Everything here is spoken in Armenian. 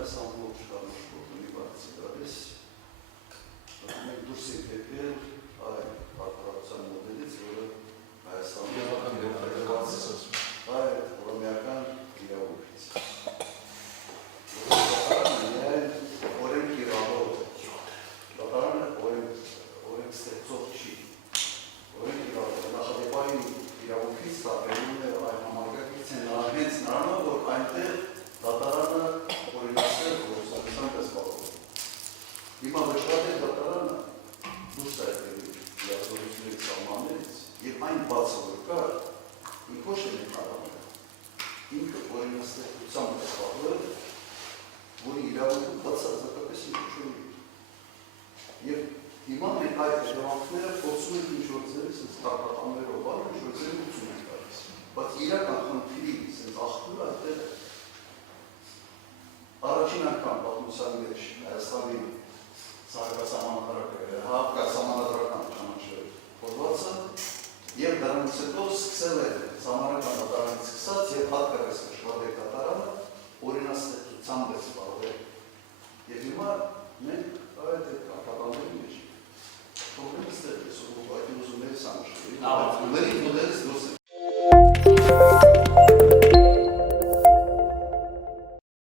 այս ամբողջ կառավարությունը մի բացի դրես մենք դուրս ենք եկել այ կառավարության մոդելից, որը Հայաստանում այ հռոմեական իրավունքից։ Օրենք իրավունք է, դատարանը օրենք ստեղծող չի, օրենք իրավունք է, նախադեպային իրավունքից տարբերում է այն համագարկից են հենց նրանով, որ այնտեղ դատարանը օրինացել գործունեության դեսպատում։ Հիմա վճռած է դատարանը դուրս այդտեղի լիազորությունների սահմաններից և այն բացը որ կար, ինք ոչ է նկարանում է, ինքը օրինաստեղծությամբ է խաղել, որի իրավունքը բացարձակապես ինքը չունի։ Եվ հիմա մենք այդ հետևանքները փորձում ենք ինչ-որ ձևից ստարտափաններով բան ինչ-որ ձևի լուծում ենք տալիս։ Բայց իրական խնդրի աղբյուրը այդտեղ է։ Առաջին անգամ պատմության մեջ Հայաստանի սահմանադրական ճանաչել փորձվածը և դրանից հետո սկսել է սահմանադրական դատարանից սկսած և հատկապես Շվադեկ դատարանը օրինաստեղծությամբ է զբաղվել։ Եվ հիմա մենք այդ կապատանների մեջ պրոբլեմը ստեղ է, այսօր այդ ուզումներից անշտի, մոդելից դուրս է։